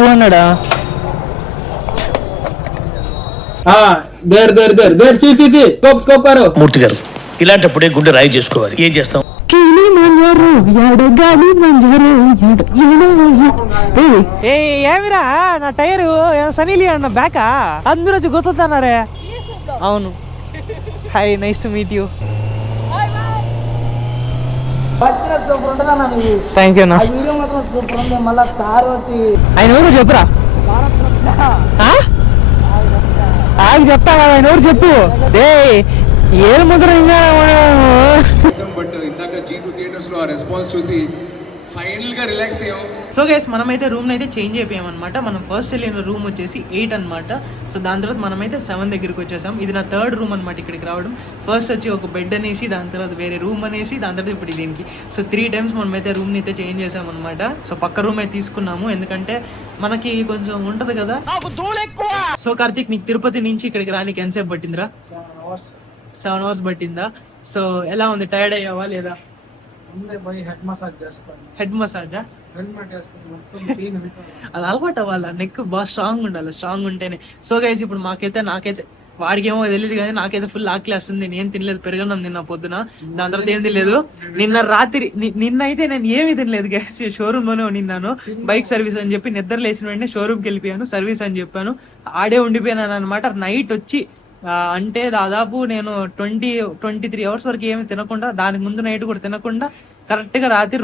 200 మూర్తి గారు ఇలాంటప్పుడే గుండె రాయి చేసుకోవాలి. ఏం చేస్తాం? ఏమిరా నా టైరు సనీలి అన్న బ్యాకా అందరూ వచ్చి గుర్తున్నారే. అవును, hi, nice to meet you. Thank you. ఆయన ఎవరు చెప్పురా, ఆయన చెప్తా కదా, ఆయన ఎవరు చెప్పు. ఏం ముద్ర ఇంకా. బట్ ఇందాక G2 థియేటర్స్ లో ఆ రెస్పాన్స్ చూసి ఫైనల్ గా రిలాక్స్ అయ్యాం. సో గైస్, మనమైతే రూమ్ అయితే చేంజ్ అయిపోయామన్నమాట. మనం ఫస్ట్ వెళ్ళిన రూమ్ వచ్చేసి 8 అనమాట. సో దాని తర్వాత మనమైతే 7 దగ్గరికి వచ్చేసాం. ఇది నా 3rd రూమ్ అనమాట ఇక్కడికి రావడం. ఫస్ట్ వచ్చి ఒక బెడ్ అనేసి, దాని తర్వాత వేరే రూమ్ అనేసి, దాని తర్వాత ఇప్పుడు దీనికి. సో 3 times మనమైతే రూమ్ని అయితే చేంజ్ చేసామన్నమాట. సో పక్క రూమ్ అయితే తీసుకున్నాము, ఎందుకంటే మనకి కొంచెం ఉంటది కదా. సో కార్తీక్, నీకు తిరుపతి నుంచి ఇక్కడికి రానికి ఎంతసేపు పట్టిందిరా? 7 hours పట్టిందా? సో ఎలా ఉంది, టైర్డ్ అయ్యావా లేదా? హెడ్ మసాజా? అది అలవాటు అవ్వాలి, నెక్ బాగా స్ట్రాంగ్ ఉండాలి, స్ట్రాంగ్ ఉంటేనే. సో గైస్, ఇప్పుడు నాకైతే వాడికేమో తెలియదు కానీ నాకైతే ఫుల్ ఆకలి వస్తుంది. నేను తినలేదు, పెరగడం తిన్నా పొద్దున, దాని తర్వాత ఏం తినలేదు. నిన్నైతే నేను ఏమీ తినలేదు గైస్. షోరూమ్ లోనే నిన్నాను. బైక్ సర్వీస్ అని చెప్పి నిద్ర లేసిన వెంటనే షోరూమ్కి వెళ్ళిపోయాను, సర్వీస్ అని చెప్పాను, ఆడే ఉండిపోయాను అనమాట. నైట్ వచ్చి అంటే దాదాపు నేను 23 hours వరకు ఏమి తినకుండా, దానికి ముందు నైట్ కూడా తినకుండా కరెక్ట్గా రాత్రి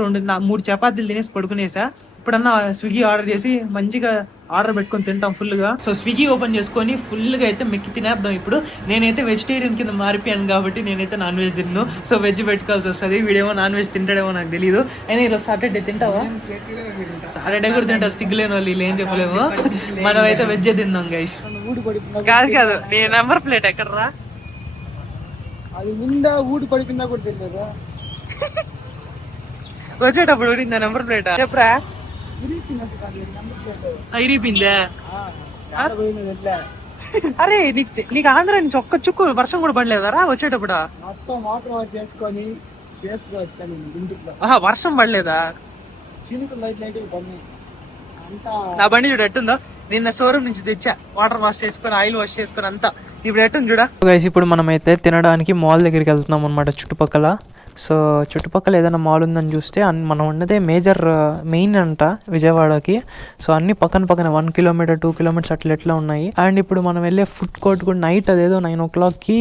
3 చపాతీలు తినేసి పడుకునేసా. ఇప్పుడన్నా స్విగ్గీ ఆర్డర్ చేసి మంచిగా ఆర్డర్ పెట్టుకొని తింటాం ఫుల్గా. సో స్విగ్గీ ఓపెన్ చేసుకొని ఫుల్గా అయితే మెక్కి తినేద్దాం. ఇప్పుడు నేనైతే వెజిటేరియన్ కింద మారిపోయాను కాబట్టి నేనైతే నాన్ వెజ్ తిన్ను. సో వెజ్ పెట్టుకోవాల్సి వస్తుంది. వీడేమో నాన్ వెజ్ తింటాడేమో నాకు తెలియదు. అయినా ఈరోజు సాటర్డే తింటావా? సాటర్డే కూడా తింటారు, సిగ్గులేని వాళ్ళు, వీళ్ళు ఏం చెప్పలేము. మనం అయితే వెజ్ తిందాం గైస్. కాదు, నీ నెంబర్ ప్లేట్ ఎక్కడరా? అది నిండా ఊడి పడిపోయిందా కూడా తెలియదు. వచ్చేటప్పుడు ఊడిందా నెంబర్ ప్లేట్? చెప్పరా, ఇరిపిందా? అరే నీకు ఆంధ్ర నుంచి ఒక్క చుక్కు వర్షం కూడా పడలేదరా వచ్చేటప్పుడు? మొత్తం వాటర్ వాష్ చేసుకొని వర్షం పడలేదా? చినుకులు లైట్ లైట్ బండి అంతా. నా బండి చూడు ఎట్టుందో, నిన్న షోరూమ్ నుంచి తెచ్చా, వాటర్ వాష్ చేసుకొని, ఆయిల్ వాష్ చేసుకొని అంతా. ఇప్పుడు ఎట్టుంది చూడా. ఇప్పుడు మనం అయితే తినడానికి మాల్ దగ్గరికి వెళ్తున్నాం అనమాట చుట్టుపక్కల. సో చుట్టుపక్కల ఏదైనా మాల్ ఉందని చూస్తే మనం ఉన్నదే మెయిన్ అంట విజయవాడకి. సో అన్ని పక్కన 1 kilometer 2 kilometers అట్లా ఎట్లా ఉన్నాయి. అండ్ ఇప్పుడు మనం వెళ్ళే ఫుడ్ కోర్ట్ కూడా నైట్ అదేదో 9 o'clockకి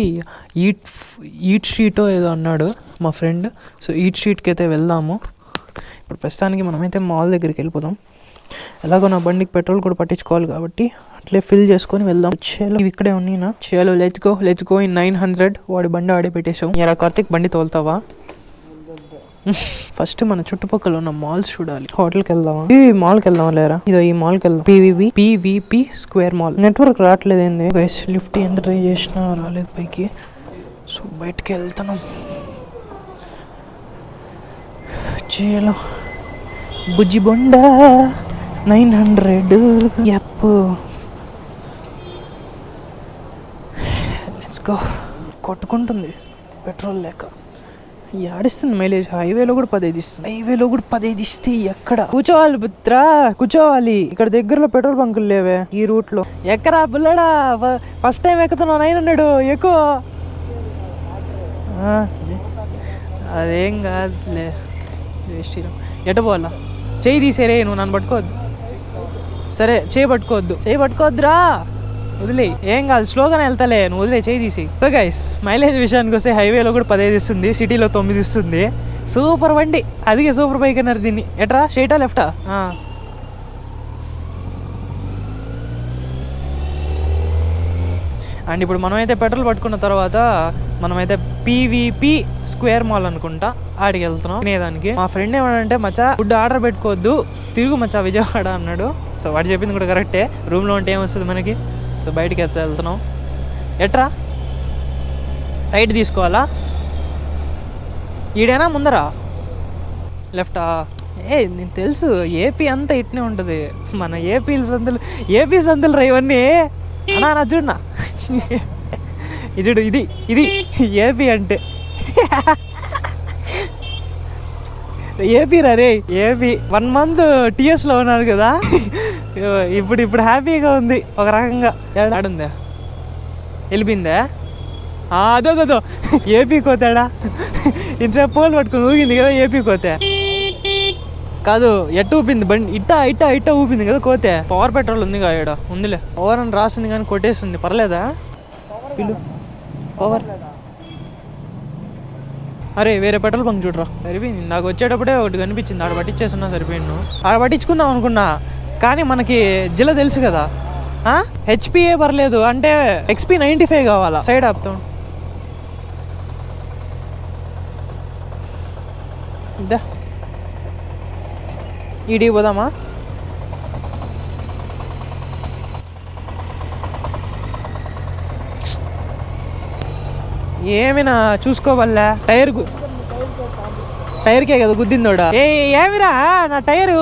ఈట్ స్ట్రీటో ఏదో అన్నాడు మా ఫ్రెండ్. సో ఈట్ స్ట్రీట్కి అయితే వెళ్దాము. ఇప్పుడు ప్రస్తుతానికి మనమైతే మాల్ దగ్గరికి వెళ్ళిపోదాం. ఎలాగో నా బండికి పెట్రోల్ కూడా పట్టించుకోవాలి కాబట్టి అట్లే ఫిల్ చేసుకొని వెళ్దాం. ఇవి ఇక్కడే ఉన్నాయి. చలో లెట్స్ గో ఇన్ 900. వాడి బండి ఆడే పెట్టేసాం. ఎరా కార్తీక్, బండి తోలుతావా? ఫస్ట్ మన చుట్టుపక్కల ఉన్న మాల్స్ చూడాలి. హోటల్కి వెళ్దామా? ఈ మాల్కి వెళ్దాం లేరా? ఇదో ఈ మాల్కి వెళ్దాం. PVP square mall. నెట్వర్క్ రావట్లేదు ఏంది గైస్? లిఫ్ట్ ఎంత ట్రై చేసినా రాలేదు పైకి. సో బయటకి వెళ్తున్నాం. చలో బుజ్జి బొండా 900. Yup, let's go. కొట్టుకుంటుంది పెట్రోల్ లేక. ఆడిస్తుంది మైలేజ్. హైవేలో కూడా 15 ఇస్తుంది. హైవేలో కూడా 15 ఇస్తే ఎక్కడ కూర్చోవాలి పుత్రా, కూర్చోవాలి. ఇక్కడ దగ్గరలో పెట్రోల్ బంకులు లేవే ఈ రూట్ లో. ఎక్కరా బుల్లడా, ఫస్ట్ టైం ఎక్కుతున్నావు 900. ఎక్కువ అదేం కాదులే. ఎట పోవాలా? చేయి తీసేరే, నువ్వు నన్ను పట్టుకోవద్దు. సరే, చేయి పట్టుకోవద్దురా, వదిలే. ఏం కాదు, స్లోగానే వెళ్తాలే, నువ్వు వదిలే, చేయి తీసి. సో గైస్, మైలేజ్ విషయానికి వస్తే హైవేలో కూడా 15 ఇస్తుంది, సిటీలో 9 ఇస్తుంది. సూపర్ బండి, అదిగే సూపర్ బైక్ అన్నారు దీన్ని. ఎట్రా, స్ట్రైటా లెఫ్టా? అండ్ ఇప్పుడు మనమైతే పెట్రోల్ పట్టుకున్న తర్వాత మనమైతే PVP స్క్వేర్ మాల్ అనుకుంటా, ఆడికి వెళ్తున్నాం తినేదానికి. మా ఫ్రెండ్ ఏమన్నాడంటే, మచ్చా ఫుడ్ ఆర్డర్ పెట్టుకోవద్దు, తిరుగు మచ్చా విజయవాడ అన్నాడు. సో వాడు చెప్పింది కూడా కరెక్టే, రూమ్లో ఉంటే ఏమొస్తుంది మనకి. సో బయటికి వెళ్తున్నాం. ఎట్రా, రైట్ తీసుకోవాలా? ఈడేనా ముందరా? లెఫ్టా? నేను తెలుసు, ఏపీ అంతా ఇట్నే ఉంటుంది. మన ఏపీ సందులు రా ఇవన్నీ. అన్నా చూడనా, ఇది ఏపీ అంటే ఏపీ రా రే. ఏపీ 1 month TS లో ఉన్నారు కదా, ఇప్పుడు హ్యాపీగా ఉంది ఒక రకంగా. ఆడుందా వెళ్ళిపోయిందా? అదో ఏపీ కోతాడా ఇంట్లో పోలు పట్టుకుని ఊగింది కదా ఏపీ కోతే కాదు. ఎట్ట ఊపింది బండి? ఇట్ట ఊపింది కదా కోతే. పవర్ పెట్రోల్ ఉంది కాడ ఉందిలే. పవర్ అని రాస్తుంది కానీ కొట్టేస్తుంది. పర్లేదా? పిలు పవర్. అరే వేరే పెట్రోల్ బంక్ చూడరా. సరిపోయింది. నాకు వచ్చేటప్పుడే ఒకటి కనిపించింది, ఆడ పట్టించేస్తున్నా. సరిపోయింది. ఆడ పట్టించుకుందాం అనుకున్నా కానీ మనకి జిల్ల తెలుసు కదా. హెచ్పిఏ పర్లేదు అంటే XP 95 కావాలా. సైడ్ ఆపుతాం. ఇద్దా ఈడికి పోదామా? ఏమైనా చూసుకోవాలా? టైర్కే కదా గుద్దిందోడా. ఏమిరా నా టైరు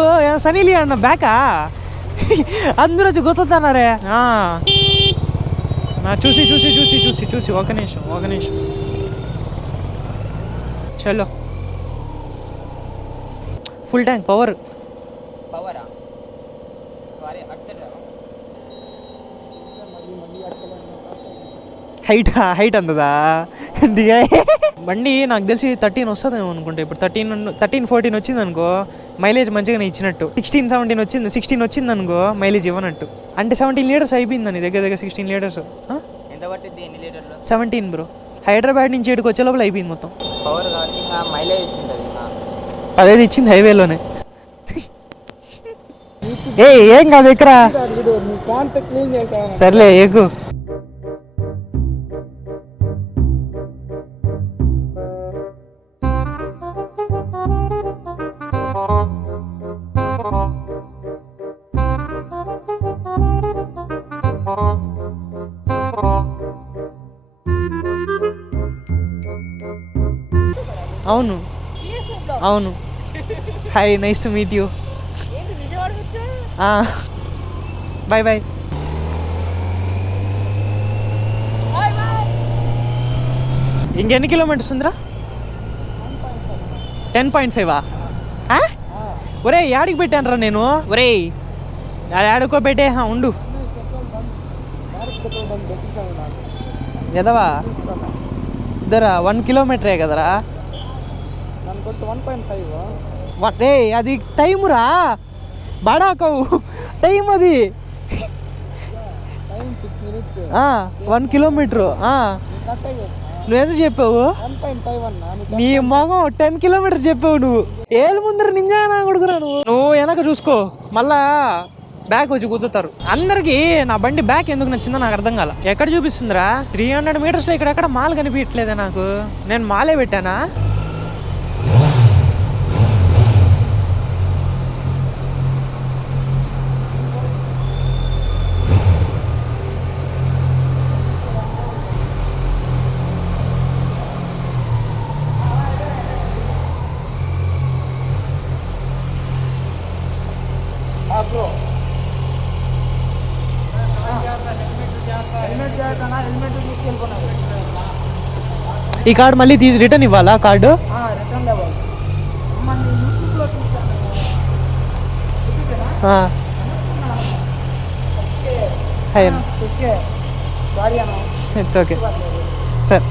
సనీలి అన్న బ్యాకా అందరూ వచ్చి గుర్తున్నారే. చూసి ఒక నిమిషం చలో. Full tank power. హైట్ అందదా బండి? నాకు తెలిసి 13 వస్తుందేమో అనుకుంటా. ఇప్పుడు 13-14 వచ్చింది అనుకో మైలేజ్ మంచిగానే ఇచ్చినట్టు. 16-17 వచ్చింది, 16 వచ్చింది అనుకో మైలేజ్ ఇవ్వనట్టు. అంటే 17 లీటర్స్ అయిపోయిందని దగ్గర 16 లీటర్స్. 17 బ్రో. హైదరాబాద్ నుంచి ఇక్కడికి వచ్చే లోపల అయిపోయింది మొత్తం. అదేది ఇచ్చింది హైవేలోనే. ఏం కాదు ఎక్కరా. సర్లే ఎక్కువ. అవును hi, nice to meet you. Bye. ఇంకెన్ని కిలోమీటర్స్ ఉందిరా? 10.5. ఒరే యాడికి పెట్టాను రా నేను. ఒరే యాడుకో పెట్టే ఉండు ఎదవా. ఇద్దరా 1 కిలోమీటరే కదరా. రే అది టైమురా బాడాకవు టైం అది. 1 కిలోమీటరు. నువ్వెంత చెప్పావు? నీ మొగం 10 కిలోమీటర్స్ చెప్పావు నువ్వు. ఏళ్ళ ముందర నింజా నా కొడుకురా నువ్వు వెనక చూసుకో. మళ్ళా బ్యాక్ వచ్చి కూతుతారు అందరికి. నా బండి బ్యాక్ ఎందుకు నచ్చిందో నాకు అర్థం కాల. ఎక్కడ చూపిస్తుందిరా? 300 మీటర్స్లో ఇక్కడెక్కడ మాల్ కనిపించట్లేదా నాకు? నేను మాలే పెట్టానా? ఈ కార్డు మళ్ళీ రిటర్న్ ఇవ్వాలా? Card it's okay sir.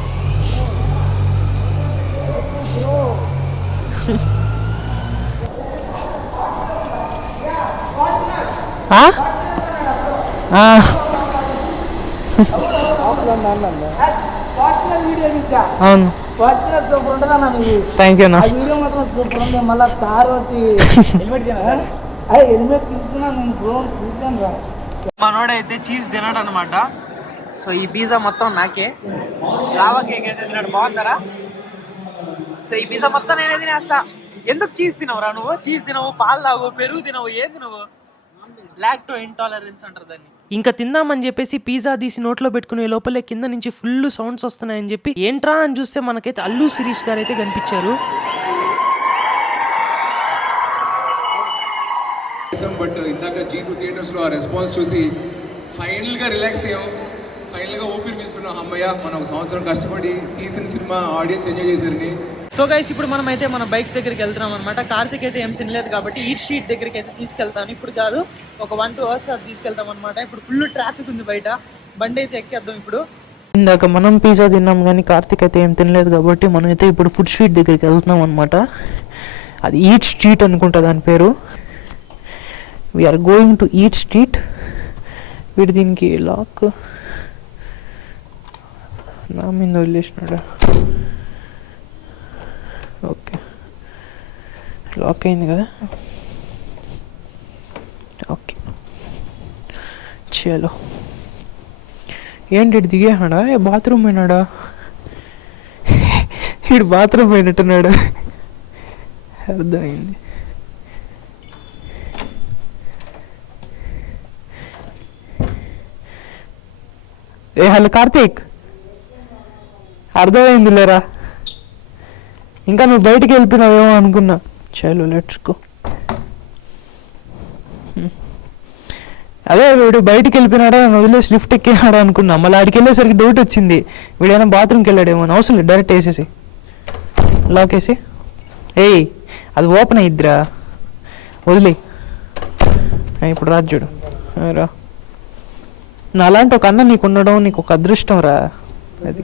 అవును థ్యాంక్ యూ. మనోడైతే చీజ్ తినడు అనమాట. సో ఈ పిజ్జా మొత్తం నాకే. లావా కేక్ అయితే తిన్నాడు. బాగుంటారా? సో ఈ పిజ్జా మొత్తం నేనే తినేస్తా. ఎందుకు చీజ్ తినవురా నువ్వు? చీజ్ తినవు, పాలు తాగు, పెరుగు తినవు, ఏం తినవు? లాక్టో ఇంటాలరెన్స్ అంటారు దాన్ని. ఇంకా తిందామని చెప్పేసి పిజ్జా తీసి నోట్లో పెట్టుకునే లోపలే కింద నుంచి ఫుల్ సౌండ్స్ వస్తున్నాయని చెప్పి ఏంట్రా అని చూస్తే మనకైతే అల్లు శిరీష్ గారు అయితే కనిపించారు. బట్ ఇందాక G2 థియేటర్స్లో ఆ రెస్పాన్స్ చూసి ఫైనల్గా రిలాక్స్ అయ్యాం. ఫైనల్గా ఊపిరి పీల్చుకున్నాం. అమ్మయ్య మనం 1 సంవత్సరం కష్టపడి తీసిన సినిమా ఆడియన్స్ ఎంజాయ్ చేశారని. సో గైస్ ఇప్పుడు మనం అయితే మన బైక్స్ దగ్గరికి వెళ్తున్నాం అనమాట. కార్తిక్ అయితే ఏం తినలేదు కాబట్టి ఈట్ స్ట్రీట్ దగ్గరికి అయితే తీసుకెళ్తాను. ఇప్పుడు కాదు, ఒక 1-2 అవర్స్ అది తీసుకెళ్తాం అనమాట. ఇప్పుడు ఫుల్ ట్రాఫిక్ ఉంది బయట, బండి అయితే ఎక్కేద్దాం. ఇప్పుడు ఇందాక మనం పిజ్జా తిన్నాం కానీ కార్తిక్ అయితే ఏం తినలేదు కాబట్టి మనం అయితే ఇప్పుడు ఫుడ్ స్ట్రీట్ దగ్గరికి వెళ్తున్నాం అనమాట. అది ఈట్ స్ట్రీట్ అనుకుంటా దాని పేరు. We are going to eat street. వీడు దీనికి లాక్ నా మీద వదిలేసినాడా? ఓకే, లాక్ అయింది కదా. ఓకే చలో. ఏంటి దిగేనాడా? బాత్రూమ్ పోయినాడా? వీడు బాత్రూమ్ పోయినట్టున్నాడు. అర్థమైంది. హలో కార్తీక్, అర్థమైంది లేరా? ఇంకా నువ్వు బయటికి వెళ్ళిపోయినావేమో అనుకున్నా. చలో లెట్స్ గో. అదే వీడు బయటికి వెళ్ళిపోయినాడా, నన్ను వదిలేసి లిఫ్ట్ ఎక్కినాడా అనుకున్నా. మళ్ళీ ఆడికి వెళ్ళేసరికి డౌట్ వచ్చింది, వీడైనా బాత్రూమ్కి వెళ్ళాడేమో. అవసరం లేదు, డైరెక్ట్ వేసేసి లాక్ వేసి. ఏయ్ అది ఓపెన్ అయ్యిద్దిరా, వదిలే. ఇప్పుడు రాజు చూడు రా. నా అలాంటి ఒక అన్న నీకు ఉండడం నీకు ఒక అదృష్టం రా. అది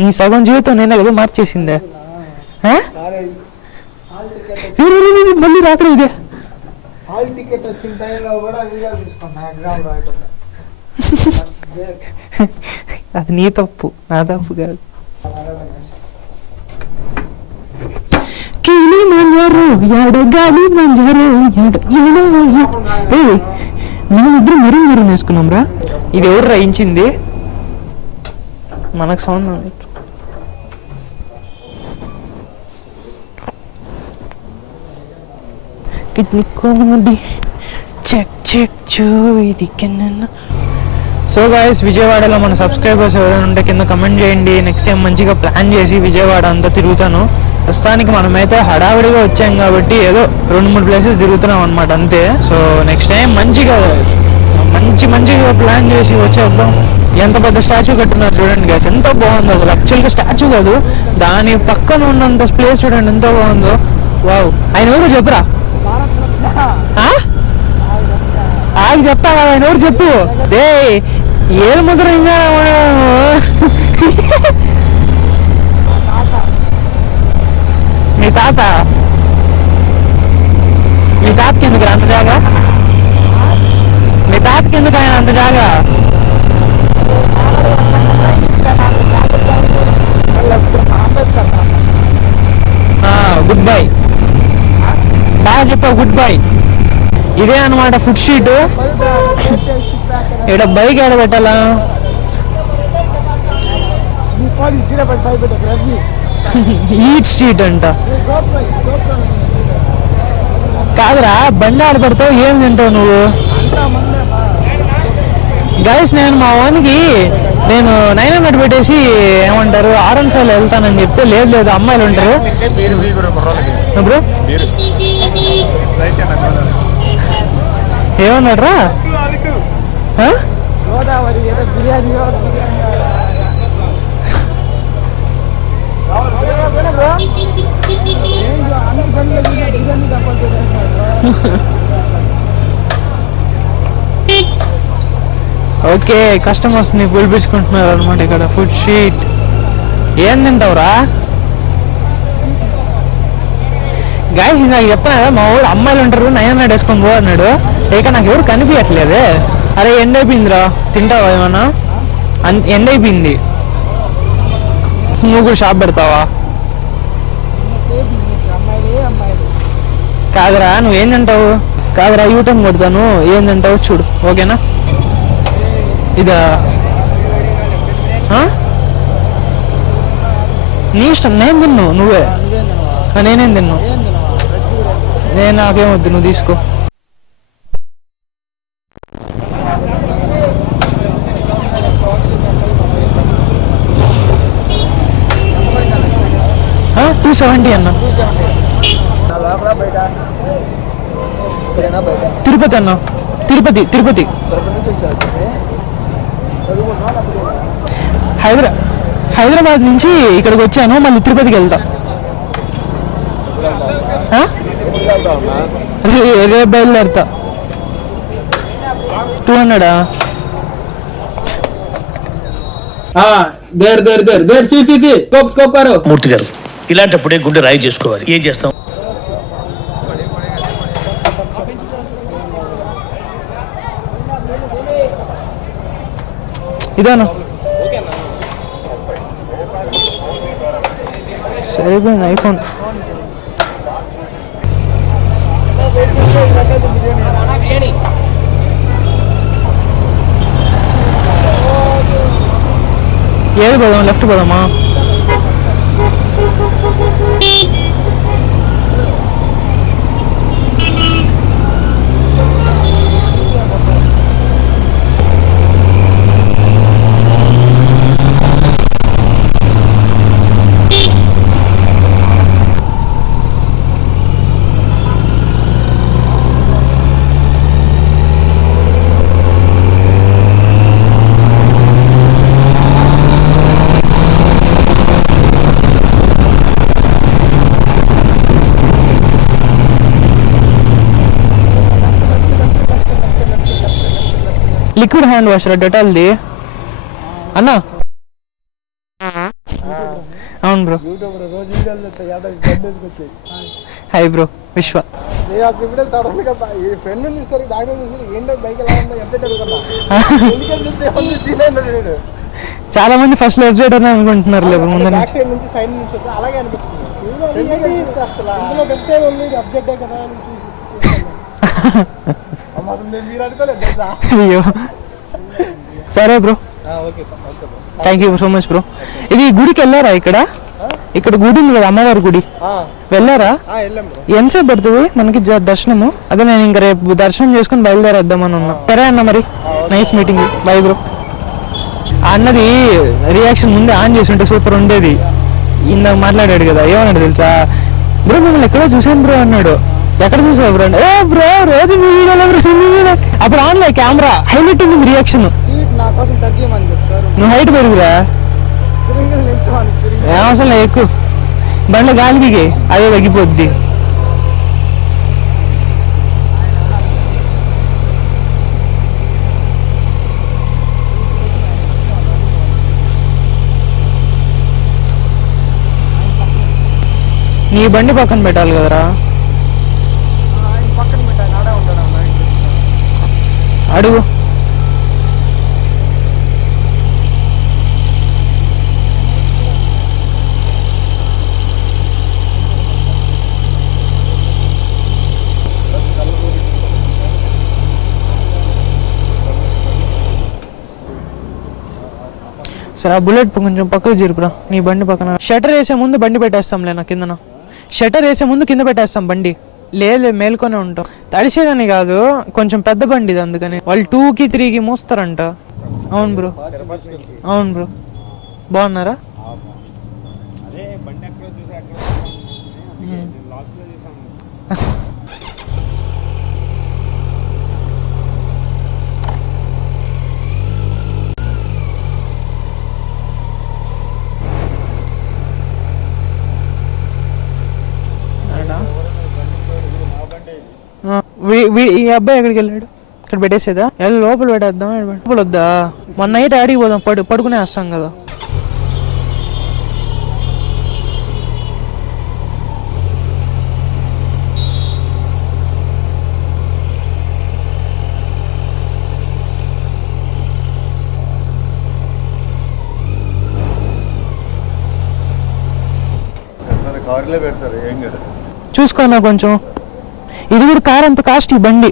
నీ సగం జీవితం నేనే కదా మార్చేసిందే. మళ్ళీ రాత్రి ఇదే హాల్ టికెట్ వచ్చిన టైంలో కూడా వీడియో తీసుకున్నా ఎగ్జామ్ రాయకుండా. అది నీ తప్పు, నా తప్పు కాదు. కిలి మంజరు ఎడగాలి మంజరు మనం ఇద్దరు మెరూన్ మెరూన్ వేసుకున్నాం రా. ఇది ఎవరు రాయించింది? మనకు సౌండ్ సో గాయస్, విజయవాడలో మన సబ్స్క్రైబర్స్ ఎవరైనా ఉంటే కింద కమెంట్ చేయండి. నెక్స్ట్ టైం మంచిగా ప్లాన్ చేసి విజయవాడ అంతా తిరుగుతాను. ప్రస్తుతానికి మనమైతే హడావిడిగా వచ్చాం కాబట్టి ఏదో 2-3 ప్లేసెస్ తిరుగుతున్నాం అనమాట అంతే. సో నెక్స్ట్ టైం మంచిగా ప్లాన్ చేసి వచ్చేద్దాం. ఎంత పెద్ద స్టాచ్యూ కట్టున్నారు చూడండి గాయస్, ఎంతో బాగుందో అసలు. యాక్చువల్గా స్టాచ్యూ కాదు, దాని పక్కన ఉన్నంత ప్లేస్ చూడండి ఎంతో బాగుందో. వావ్, ఆయన ఎవరు చెప్పురా? ఆగి చెప్తా కదా, ఆయన ఎవరు చెప్పు. రే ఏడు ముద్ర ఇంకా మీ తాతకి ఎందుకు అంత జాగా? మీ తాతకి ఎందుకు ఆయన అంత జాగా? గుడ్ బై, బాగా చెప్పావు, గుడ్ బై. ఇదే అనమాట ఫుడ్ స్ట్రీట్. ఇక్కడ బైక్ ఎక్కడ పెట్టాలా? ఈట్ స్ట్రీట్ అంట. కాదురా, బండి ఆడ పెడతావు, ఏం తింటావు నువ్వు? గైస్, నేను మా వానికి 900 పెట్టేసి ఏమంటారు 615 వెళ్తానని చెప్తే లేదు అమ్మాయిలు ఉంటారు బ్రో. ఏమన్నాడు రా? ఓకే, కస్టమర్స్ ని పిలిపించుకుంటున్నారు అనమాట ఇక్కడ ఫుడ్ స్ట్రీట్. ఏం తింటావురా? గాయస్, నాకు చెప్తాను కదా, మా ఊరు అమ్మాయిలు ఉంటారు 900 వేసుకొని పో అన్నాడు. ఇక నాకు ఎవరు కనిపించట్లేదే. అరే ఎండ్ అయిపోయిందిరా, తింటావా ఏమన్నా? ఎండ్ అయిపోయింది. నువ్వు కూడా షాప్ పెడతావా? కాదురా, నువ్వేం తింటావు? కాదురా, యూటర్న్ కొడతాను, ఏం తింటావు చూడు, ఓకేనా? ఇదా నీ ఇష్టం. నేను తిన్ను, నువ్వే. నేనేం తిన్ను, నాకేమొద్దు, నువ్వు తీసుకో. $270 అన్న. తిరుపతి అన్న, తిరుపతి హైదరాబాద్ నుంచి ఇక్కడికి వచ్చాను, మళ్ళీ తిరుపతికి వెళ్తా. రేపు బయలుదేరుతా. 200 మూర్తి గారు, ఇలాంటప్పుడే గుండె రాయి చేసుకోవాలి. ఏం చేస్తాం? ఇదేనా సరిపోయింది ఐఫోన్. ఏది పోదాం? లెఫ్ట్ పోదామా? లిక్విడ్ హ్యాండ్ వాష్ రా డెటాల్ది అన్నా. అవును బ్రో. హాయ్ బ్రో విశ్వ. చాలా మంది ఫస్ట్ లెఫ్ట్ సైడ్ అని అనుకుంటున్నారు. లేదు ముందు అయ్యో సరే bro, thank you so much bro. ఇది గుడికి వెళ్ళారా? ఇక్కడ గుడి ఉంది కదా, అమ్మవారి గుడి, వెళ్ళారా? ఎంతసేపు పడుతుంది మనకి దర్శనము? అదే నేను ఇంకా రేపు దర్శనం చేసుకుని బయలుదేరేద్దామని ఉన్నా. సరే అన్న, మరి నైస్ మీటింగ్, బై బ్రో. అన్నది రియాక్షన్ ముందే ఆన్ చేసి ఉంటే సూపర్ ఉండేది. ఇందాక మాట్లాడాడు కదా, ఏమన్నాడు తెలుసా? బ్రో మిమ్మల్ని ఎక్కడో చూసాను బ్రో అన్నాడు. ఎక్కడ చూసావు బ్రో? ఏ బ్రో రోజు మీ వీడియోలో అప్పుడు ఆన్లై కెమెరా హైలైట్ ఉంది రియాక్షన్. నువ్వు హైట్ పెరుగురా, అవసరం లేదు, ఎక్కువ బండ్ల గాలి బిగి అదే తగ్గిపోద్ది. నీ బండి పక్కన పెట్టాలి కదరా. అడుగు. సరే ఆ బుల్లెట్ కొంచెం పక్కకు జరుపురా, నీ బండి పక్కన. షటర్ వేసే ముందు బండి పెట్టేస్తాంలే నా కిందన. షటర్ వేసే ముందు కింద పెట్టేస్తాం బండి. లేదు మేల్కొనే ఉంటాం. తడిసేదని కాదు, కొంచెం పెద్ద బండి ఇది, అందుకని వాళ్ళు 2కి 3కి మోస్తారంట. అవును బ్రో, అవును బ్రో. బాగున్నారా? ఈ అబ్బాయి ఎక్కడికి వెళ్ళాడు? ఇక్కడ పెట్టేసేదా? లోపల పెట్టేద్దాం. లోపల వద్దా? మొన్న నైట్ ఆడికి పోదాం, పడుకునే వస్తాం కదా. చూసుకోనా కొంచెం. ఇది కూడా కార్ అంత కాస్ట్ ఈ బండి.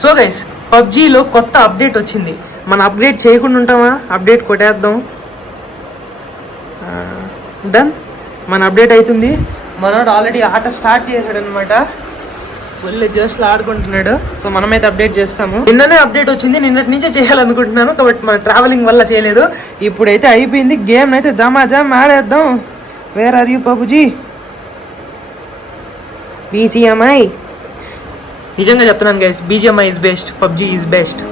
సో గైస్, పబ్జీలో కొత్త అప్డేట్ వచ్చింది. మనం అప్డేట్ చేయకుండా ఉంటామా? అప్డేట్ కొట్టేద్దాం. డన్, మన అప్డేట్ అవుతుంది. మనోడు ఆల్రెడీ ఆట స్టార్ట్ చేశాడు అనమాట. ఫుల్ జస్ట్ ఆడుకుంటున్నాడు. సో మనమైతే అప్డేట్ చేస్తాము. నిన్ననే అప్డేట్ వచ్చింది, నిన్నటి నుంచే చేయాలనుకుంటున్నాను, కాబట్టి మన ట్రావెలింగ్ వల్ల చేయలేదు. ఇప్పుడైతే అయిపోయింది. గేమ్ అయితే దమాజామ్ ఆడేద్దాం. Where are you PUBG? BGMI నిజంగా చెప్తున్నాను guys, BGMI is best, PUBG is best.